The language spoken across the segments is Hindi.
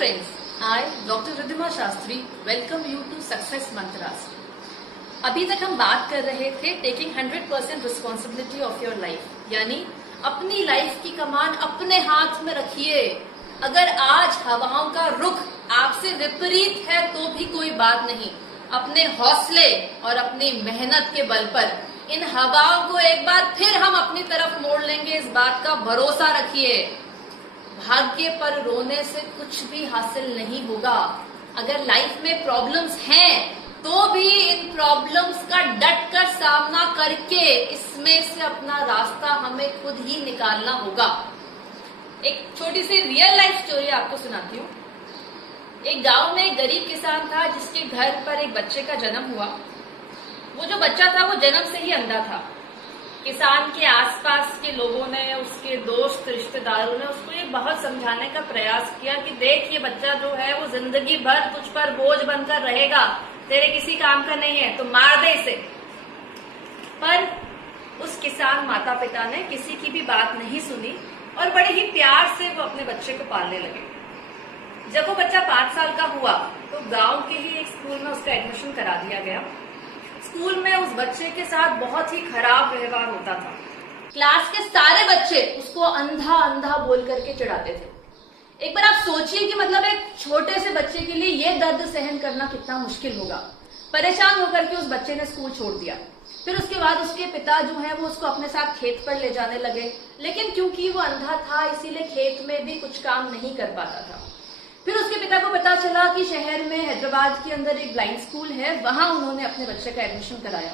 friends, I, Dr. Ridhima Shastri, welcome you to Success Mantras. अभी तक हम बात कर रहे थे taking 100% responsibility of your life, यानी अपनी लाइफ की कमान अपने हाथ में रखिए। अगर आज हवाओं का रुख आपसे विपरीत है तो भी कोई बात नहीं, अपने हौसले और अपनी मेहनत के बल पर इन हवाओं को एक बार फिर हम अपनी तरफ मोड़ लेंगे, इस बात का भरोसा रखिए। भाग्य पर रोने से कुछ भी हासिल नहीं होगा। अगर लाइफ में प्रॉब्लम्स हैं तो भी इन प्रॉब्लम्स का डट कर सामना करके इसमें से अपना रास्ता हमें खुद ही निकालना होगा। एक छोटी सी रियल लाइफ स्टोरी आपको सुनाती हूँ। एक गांव में एक गरीब किसान था जिसके घर पर एक बच्चे का जन्म हुआ। वो जो बच्चा था वो जन्म से ही अंधा था। किसान के आसपास के लोगों ने, उसके दोस्त रिश्तेदारों ने उसको ये बहुत समझाने का प्रयास किया कि देख, ये बच्चा जो है वो जिंदगी भर तुझ पर बोझ बनकर रहेगा, तेरे किसी काम का नहीं है, तो मार दे इसे। पर उस किसान माता पिता ने किसी की भी बात नहीं सुनी और बड़े ही प्यार से वो अपने बच्चे को पालने लगे। जब वो बच्चा 5 साल का हुआ तो गांव के ही एक स्कूल में उसका एडमिशन करा दिया गया। स्कूल में उस बच्चे के साथ बहुत ही खराब व्यवहार होता था। क्लास के सारे बच्चे उसको अंधा अंधा बोल करके चिढ़ाते थे। एक बार आप सोचिए कि मतलब एक छोटे से बच्चे के लिए ये दर्द सहन करना कितना मुश्किल होगा। परेशान होकर के उस बच्चे ने स्कूल छोड़ दिया। फिर उसके बाद उसके पिता जो है वो उसको अपने साथ खेत पर ले जाने लगे, लेकिन क्योंकि वो अंधा था इसीलिए खेत में भी कुछ काम नहीं कर पाता था। फिर उसके पिता को पता चला कि शहर में हैदराबाद के अंदर एक ब्लाइंड स्कूल है, वहां उन्होंने अपने बच्चे का एडमिशन कराया।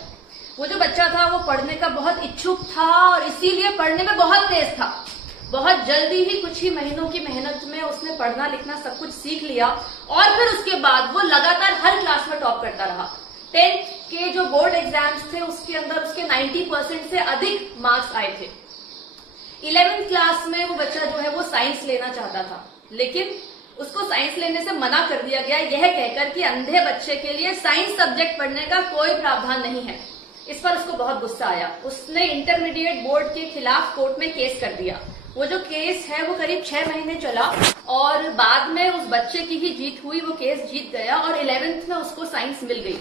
वो जो बच्चा था वो पढ़ने का बहुत इच्छुक था और इसीलिए पढ़ने में बहुत तेज था। बहुत जल्दी ही कुछ ही महीनों की मेहनत में उसने पढ़ना लिखना सब कुछ सीख लिया और फिर उसके बाद वो लगातार हर क्लास में टॉप करता रहा। 10th के जो बोर्ड एग्जाम्स थे उसके अंदर उसके 90% से अधिक मार्क्स आए थे। 11th क्लास में वो बच्चा जो है वो साइंस लेना चाहता था, लेकिन उसको साइंस लेने से मना कर दिया गया, यह कहकर कि अंधे बच्चे के लिए साइंस सब्जेक्ट पढ़ने का कोई प्रावधान नहीं है। इस पर उसको बहुत गुस्सा आया। उसने इंटरमीडिएट बोर्ड के खिलाफ कोर्ट में केस कर दिया। वो जो केस है वो करीब 6 महीने चला और बाद में उस बच्चे की ही जीत हुई। वो केस जीत गया और 11th में उसको साइंस मिल गई।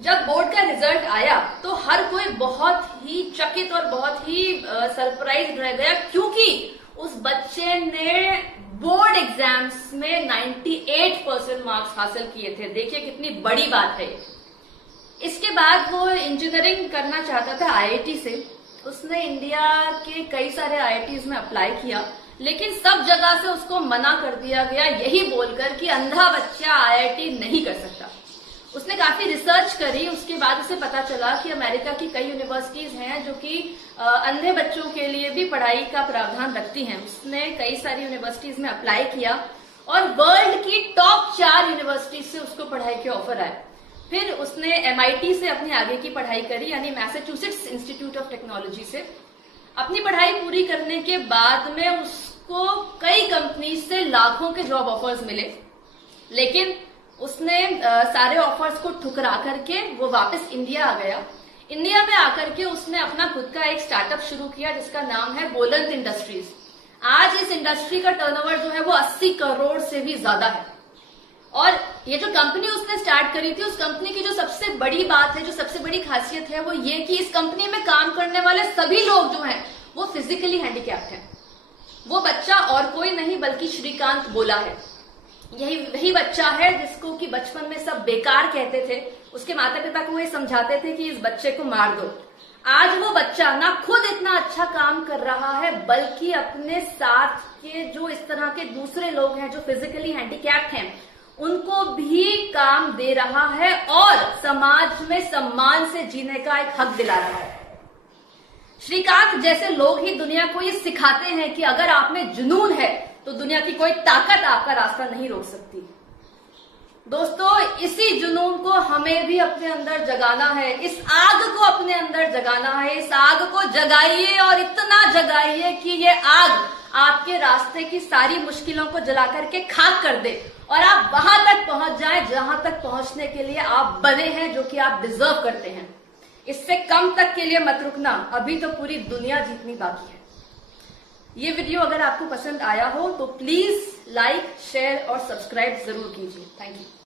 जब बोर्ड का रिजल्ट आया तो हर कोई बहुत ही चकित और बहुत ही सरप्राइज रह गया, क्योंकि उस बच्चे ने बोर्ड एग्जाम्स में 98% मार्क्स हासिल किए थे। देखिए कितनी बड़ी बात है। इसके बाद वो इंजीनियरिंग करना चाहता था आईआईटी से। उसने इंडिया के कई सारे आईआईटीज में अप्लाई किया, लेकिन सब जगह से उसको मना कर दिया गया, यही बोलकर कि अंधा बच्चा आईआईटी नहीं कर सकता। उसने काफी रिसर्च करी, उसके बाद उसे पता चला कि अमेरिका की कई यूनिवर्सिटीज हैं जो कि अंधे बच्चों के लिए भी पढ़ाई का प्रावधान रखती हैं। उसने कई सारी यूनिवर्सिटीज में अप्लाई किया और वर्ल्ड की टॉप 4 यूनिवर्सिटीज से उसको पढ़ाई के ऑफर आए। फिर उसने MIT से अपनी आगे की पढ़ाई करी, यानी मैसाचुसेट्स इंस्टीट्यूट ऑफ टेक्नोलॉजी से। अपनी पढ़ाई पूरी करने के बाद में उसको कई कंपनी से लाखों के जॉब ऑफर्स मिले, लेकिन उसने सारे ऑफर्स को ठुकरा करके वो वापस इंडिया आ गया। इंडिया में आकर के उसने अपना खुद का एक स्टार्टअप शुरू किया जिसका नाम है बोलंत इंडस्ट्रीज। आज इस इंडस्ट्री का टर्नओवर जो है वो 80 करोड़ से भी ज्यादा है। और ये जो कंपनी उसने स्टार्ट करी थी, उस कंपनी की जो सबसे बड़ी बात है, जो सबसे बड़ी खासियत है, वो ये कि इस कंपनी में काम करने वाले सभी लोग जो हैं वो फिजिकली हैंडीकैप्ड हैं। वो बच्चा और कोई नहीं बल्कि श्रीकांत बोला है। यही वही बच्चा है जिसको कि बचपन में सब बेकार कहते थे। उसके माता पिता को ये समझाते थे कि इस बच्चे को मार दो। आज वो बच्चा ना खुद इतना अच्छा काम कर रहा है, बल्कि अपने साथ के जो इस तरह के दूसरे लोग हैं जो फिजिकली हैंडीकैप्ड हैं उनको भी काम दे रहा है और समाज में सम्मान से जीने का एक हक दिला रहा है। श्रीकांत जैसे लोग ही दुनिया को ये सिखाते हैं कि अगर आप में जुनून है तो दुनिया की कोई ताकत आपका रास्ता नहीं रोक सकती। दोस्तों, इसी जुनून को हमें भी अपने अंदर जगाना है, इस आग को अपने अंदर जगाना है। इस आग को जगाइए और इतना जगाइए कि ये आग आपके रास्ते की सारी मुश्किलों को जला करके खाक कर दे और आप वहां तक पहुंच जाएं जहां तक पहुंचने के लिए आप बने हैं, जो कि आप डिजर्व करते हैं। इससे कम तक के लिए मत रुकना, अभी तो पूरी दुनिया जीतनी बाकी है। ये वीडियो अगर आपको पसंद आया हो तो प्लीज लाइक, शेयर और सब्सक्राइब जरूर कीजिए। Thank you.